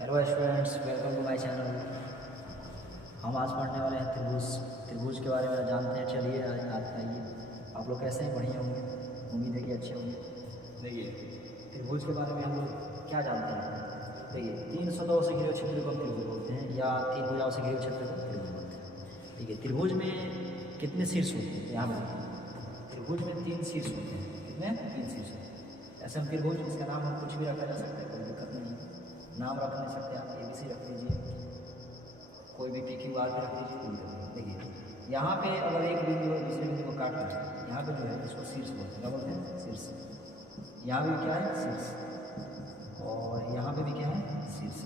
Hello students, welcome to my channel. हम आज पढ़ने वाले हैं त्रिभुज के बारे में जानते हैं। चलिए आज आइए। आप लोग कैसे हैं? बढ़िया होंगे, उम्मीद है कि अच्छे होंगे। देखिए, त्रिभुज के बारे में हम लोग क्या जानते हैं। देखिए, 3 सतहों से घिरे क्षेत्र को त्रिभुज बोलते हैं, या 3 भुजाओं से घिरे क्षेत्र को त्रिभुज बोलते हैं। देखिए, त्रिभुज में कितने शीर्ष होते हैं? यहाँ पर त्रिभुज में 3 शीर्ष होते हैं। कितने? 3 शीर्ष। ऐसे हम त्रिभुज, इसका नाम हम कुछ भी रखा जा सकता है, कोई दिक्कत नहीं है। नाम रख नहीं सकते आप, ABC रख लीजिए, कोई भी PQR भी रख लीजिए, कोई रख लीजिए। देखिए, यहाँ पे अगर एक बिंदु और दूसरे बिंदु को काट लें, यहाँ पे जो है इसको शीर्ष बोलते हैं। क्या बोलते हैं? शीर्ष। यहाँ भी क्या है? शीर्ष। और यहाँ पे भी क्या है? शीर्ष।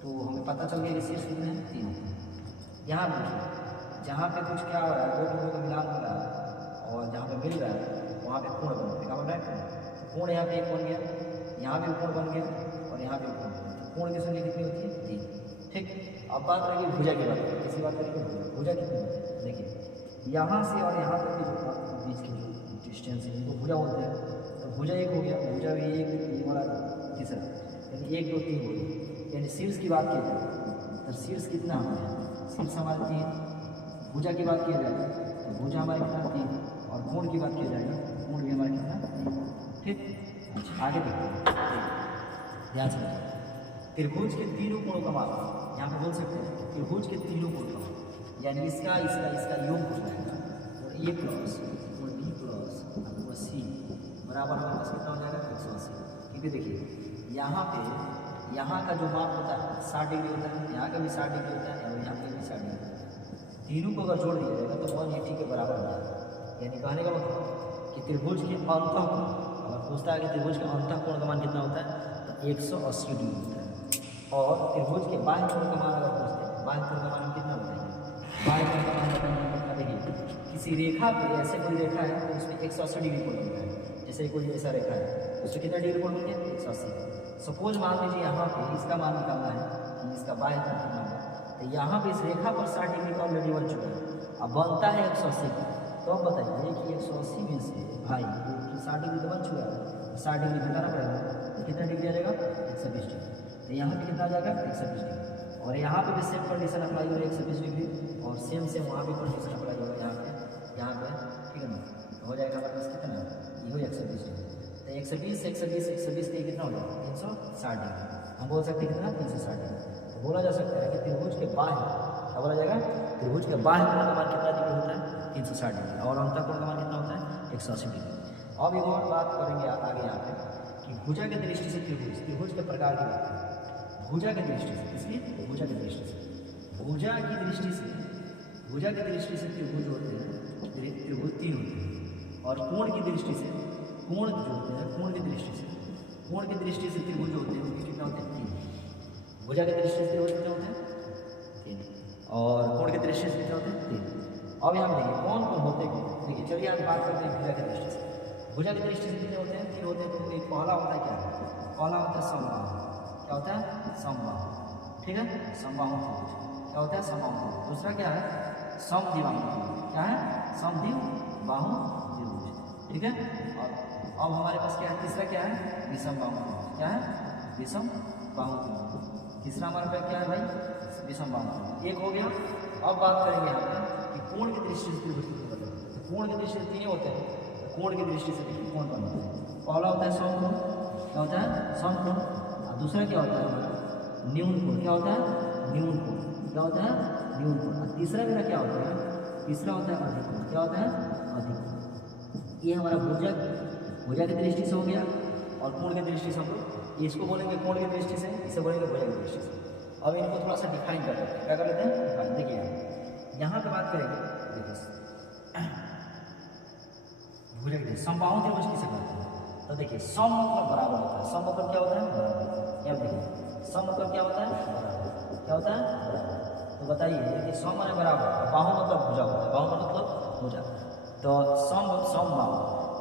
तो हमें पता चल गया कि शीर्ष कितने हैं? 3। यहाँ देखिए, जहाँ पे कुछ क्या हो रहा है, दो बिंदुओं का मिलान हो रहा है और जहाँ पे मिल रहा है वहाँ पे कोण बन रहा है। क्या बन रहा है? कोण। यहाँ पे एक बन गया, यहाँ भी कोण बन गया और यहाँ भी कोण बन गया। कोण की संख्या कितनी होती है? 3। ठीक। अब बात रहेगी भुजा की। बात किसी बात करेंगे भुजा कितनी होती है। देखिए, यहाँ से और यहाँ तक की जो बीच की जो डिस्टेंस है इनको भुजा बोलते हैं। तो भुजा एक हो गया, भुजा भी एक, ये वाला तीसरा, यानी 1 2 3 हो गया। यानी शीर्ष की बात की जाए तो शीर्ष कितना हमारे? शीर्ष हमारे 3। भुजा की बात की जाए तो भुजा हमारे कितना? 3। और कोण की बात की जाएगा, कोण भी हमारे कितना? 3। ठीक। अच्छा, आगे देखते हैं। ध्यान से त्रिभुज के तीनों कोणों का मान यहाँ पे बोल सकते हैं। त्रिभुज के तीनों कोण का यानी इसका योग हो जाएगा। और A प्लस और B प्लस और C बराबर हमारे पास कितना हो जाएगा? 180। क्योंकि देखिए, यहाँ का जो माप होता है 60 डिग्री होता है, यहाँ का भी 60 डिग्री होता है और यहाँ पे भी 60 डिग्री होता है। तीनों को अगर जोड़ दिया जाएगा तो 180 के बराबर हो जाएगा। यानी कहने का मतलब कि त्रिभुज के अंतः कोण, अगर पूछता है कि त्रिभुज के अंतः कोण का मान कितना होता है तो 180 डिग्री होता है। और त्रिभुज के बाह्य कोण का मान अगर पूछते हैं, बाह्य कोण का मान हम कितना बताएंगे? बाह्य कोण का मान बताएंगे। देखिए, किसी रेखा पे ऐसे कोई रेखा है तो उसमें 180 डिग्री कोण बनता है। जैसे कोई ऐसा रेखा है उसमें कितना डिग्री कोण बन गया? 180। सपोज मान लीजिए यहाँ पे इसका मान निकालना है कि इसका बाह्य कोण कितना है, तो यहाँ पे इस रेखा पर 60 डिग्री का ऑलरेडी बन चुका है। अब बनता है 180 का, तो अब बताइए कि 180 में से भाई 60 डिग्री तो बन चुका है, 60 डिग्री घटाना पड़ेगा तो कितना डिग्री आ जाएगा? 120 डिग्री। तो यहाँ पे कितना आ जाएगा? 120 डिग्री। और यहाँ पे भी सेम कंडीशन अप्लाई हो रही है, 120 डिग्री। और सेम वहाँ भी कंडीशन अप्लाई हो रहा है यहाँ पे, ठीक है ना? तो हो जाएगा हमारे पास कितना? ये हो 120 डिग्री। तो 120 के कितना हो जाएगा? 360 डिग्री। हम बोल सकते हैं कितना? 360 डिग्री। तो बोला जा सकता है कि त्रिभुज के बाह्य, क्या बोला जाएगा? त्रिभुज के बाह्य कोण का मान कितना डिग्री होता है? 360 डिग्री। और अंतः कोण का मान कितना होता है? 180 डिग्री। अब एक और बात करेंगे आगे यहाँ पे कि भुजा की दृष्टि से त्रिभुज के प्रकार की बात है। भुजा की दृष्टि से, इसलिए भुजा की दृष्टि से त्रिभुज होते हैं, त्रिभुज 3 होते हैं। और कोण की दृष्टि से, कोण जो होते हैं, कोण की दृष्टि से त्रिभुज होते हैं, उनके कितना होते हैं? 3। भुजा की दृष्टि से त्रिभुज कितने होते हैं? 3। और कोण की दृष्टि से कितने होते हैं? 3। अब यहाँ देखिए कौन होते हैं। देखिए, चलिए आज बात करते हैं भुजा की दृष्टि से। भुजा की दृष्टि से कितने होते हैं? 3 होते हैं। तो एक पहला होता है क्या? पहला होता है समबाहु। क्या होता है? समबाहु। ठीक है, समबाहु त्रिभुज। क्या होता है? समबाहु त्रिभुज। दूसरा क्या है? समद्विबाहु त्रिभुज। क्या है? समद्विबाहु त्रिभुज। ठीक है। और अब हमारे पास क्या है? तीसरा क्या है? विषमबाहु त्रिभुज। क्या है? विषमबाहु त्रिभुज। तीसरा हमारे पास क्या है भाई? विषमबाहु त्रिभुज। एक हो गया। अब बात करेंगे यहाँ पे कि कोण की दृष्टि से त्रिभुज कितने होते हैं। कोण की दृष्टि से 3 होते हैं। कोण की दृष्टि से देखिए कोण बनते हैं। पहला होता है समकोण। क्या होता है? समकोण। और दूसरा क्या होता है हमारा? न्यून कोण। क्या होता है? न्यून कोण। क्या होता है? न्यून कोण। और तीसरा मेरा क्या होता है? तीसरा होता है अधिक कोण। क्या होता है? अधिक कोण। ये हमारा भुजा की दृष्टि से हो गया। और कोण की दृष्टि से हम लोग इसको बोलेंगे कोण की दृष्टि से, इसे बोलेंगे भुजा की दृष्टि से। अब इनको थोड़ा सा डिफाइन कर लेते हैं। क्या कर लेते हैं? डिफाइन। देखिए, यहाँ पे बात करेंगे, देखिए भुजा की समबाहु त्रिभुज किसे कहते हैं? तो देखिए, सम मतलब बराबर होता है। सम मतलब क्या होता है? बराबर। यहाँ देखिए, सम मतलब क्या होता है? बराबर। क्या होता है? बराबर। तो बताइए, देखिए सम माने बराबर, बाहु मतलब भुजा होता है। बाहु मतलब भुजा। तो समबाहु,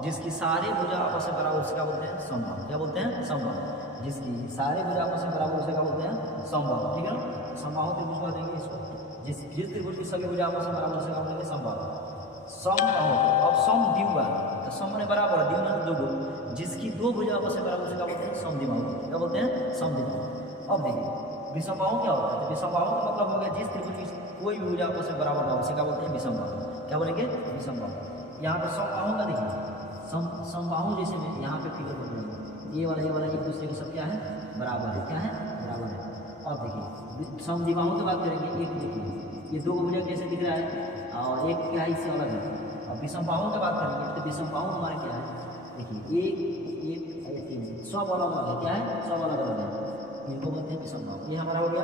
जिसकी सारी भुजा आपस में बराबर, उसका बोलते हैं समबाहु। क्या बोलते हैं? समबाहु। जिसकी सारी भुजा आपस में बराबर, उसे क्या बोलते हैं? समबाहु। ठीक है ना? समबाहु त्रिभुज कह देंगे इसको। जिस त्रिभुज की सभी भुजा आपस में बराबर, उसे क्या बोलेंगे? समबाहु। समबाहु। अब समद्विबाहु, तो सम माने बराबर, द्वि माने दो। जिसकी 2 भुजा आपस में बराबर, उसे क्या बोलते हैं? समद्विबाहु। क्या बोलते हैं? समद्विबाहु। अब देखिए विषमबाहु क्या होता है, तो विषमबाहु का मतलब हो गया जिस त्रिभुज की कोई भी भुजा आपस में बराबर ना हो, उसे क्या बोलते हैं विषमबाहु। क्या बोलेंगे विषमबाहु। यहाँ पर समबाहु का देखिए समबाहु जैसे में यहाँ पे फिगर बन रही है, ये वाला एक दूसरे के सब क्या है बराबर है, क्या है बराबर है। अब देखिए समद्विबाहु की बात करेंगे, एक देखिए ये दो भुजा कैसे दिख रहा है और एक क्या है इससे अलग है। अब विषमबाहु की बात करेंगे तो विषमबाहु हमारा क्या है, देखिए एक सब अलग अलग है, क्या है सब अलग अलग है, इनको बोलते हैं विषमबाहु। ये हमारा हो गया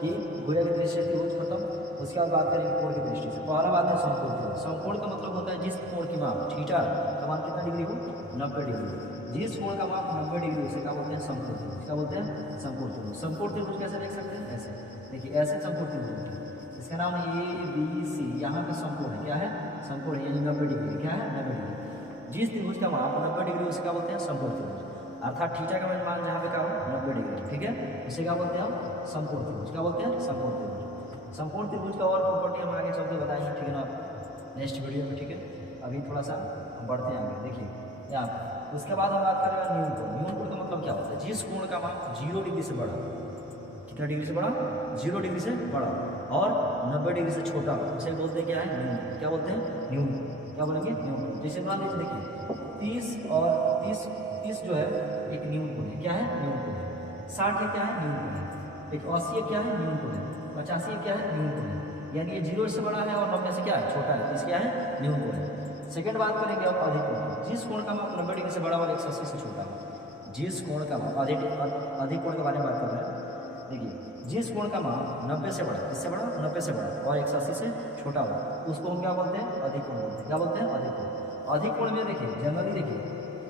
कि भुजा की दृष्टि से त्रिभुज खत्म। उसके बाद बात करेंगे कोण की दृष्टि से। पहला बात है समकोण त्रिभुज। समकोण का मतलब होता है जिस कोण की माप थीटा का मान कितना डिग्री हो 90 डिग्री, जिस कोण का माप 90 डिग्री उसे क्या बोलते हैं समकोण त्रिभुज। क्या बोलते हैं समकोण त्रिभुज। समकोण त्रिभुज कैसे देख सकते हैं, ऐसे देखिए ऐसे समकोण त्रिभुज, इसका नाम है ABC, यहाँ पे समकोण है, क्या है समकोण है, यानी 90 डिग्री, क्या है 90 डिग्री। जिस त्रिभुज का माप 90 डिग्री उसे क्या बोलते हैं समकोण त्रिभुज, अर्थात थीटा का मान जहाँ पे क्या हो 90 डिग्री, ठीक है, उसे क्या बोलते हैं हम समकोण त्रिभुज। क्या बोलते हैं समकोण त्रिभुज। समकोण त्रिभुज का और प्रॉपर्टी हम आगे चल के बताएंगे, ठीक है ना, नेक्स्ट वीडियो में, ठीक है। अभी थोड़ा सा हम बढ़ते हैं आगे, देखिए यहाँ उसके बाद हम बात करेंगे न्यून कोण। न्यून कोण का मतलब क्या होता है, जिस कोण का माप 0 डिग्री से बड़ा, कितना डिग्री से बड़ा 0 डिग्री से बड़ा और 90 डिग्री से छोटा, उसे बोलते हैं क्या है न्यून। क्या बोलते हैं न्यून। क्या बोलेंगे न्यून। जैसे मान लीजिए देखिए 30 और 30 जो है एक न्यून कोण है, क्या है न्यून कोण है। 60 क्या है न्यून कोण है। एक 80 क्या है न्यून कोण है। 85 क्या है न्यून कोण है, यानी ये 0 से बड़ा है और 90 से क्या है छोटा है, इस क्या है न्यून कोण है। सेकंड बात करेंगे अब अधिक कोण। जिस कोण का माप 90 डिग्री से बड़ा और 180 से छोटा है, जिस कोण का माप अधिक कोण के बारे में बात कर रहे हैं, देखिए जिस कोण का माप 90 से बड़ा, इससे बड़ा 90 से बड़ा और 180 से छोटा हो, उसको हम क्या बोलते हैं अधिक कोण बोलते हैं। क्या बोलते हैं अधिक कोण। अधिक कोण में देखिए जनरली देखिए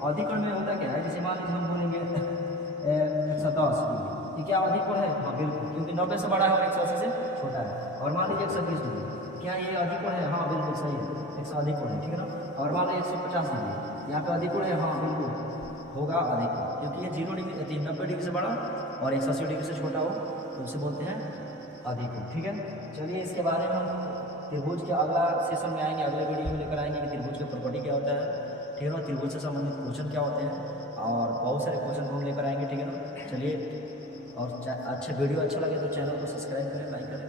अधिक कोण में होता क्या है, जैसे मान लीजिए हम बोलेंगे 110 डिग्री, क्या अधिक कोण है, हाँ बिल्कुल, क्योंकि 90 से बड़ा है और 180 से छोटा है। और मान लीजिए 120 डिग्री, क्या ये अधिक कोण है, हाँ बिल्कुल सही है, 100 अधिक कोण है, ठीक है ना। और मान लीजिए 150 डिग्री, यहाँ पे अधिक कोण है, हाँ बिल्कुल होगा अधिक, क्योंकि ये 0 डिग्री 90 डिग्री से बड़ा और 180 डिग्री से छोटा हो, तो उसे बोलते हैं अधिक कोण, ठीक है। चलिए इसके बारे में हम त्रिभुज के अगला सेशन में आएंगे, अगले वीडियो में लेकर आएंगे कि त्रिभुज की प्रॉपर्टी क्या होता है, ठीक है ना, त्रिभुज से संबंधित क्वेश्चन क्या होते हैं, और बहुत सारे क्वेश्चन को हम लेकर आएंगे, ठीक है ना। चलिए, और अच्छे वीडियो अच्छा लगे तो चैनल को सब्सक्राइब करें, लाइक करें।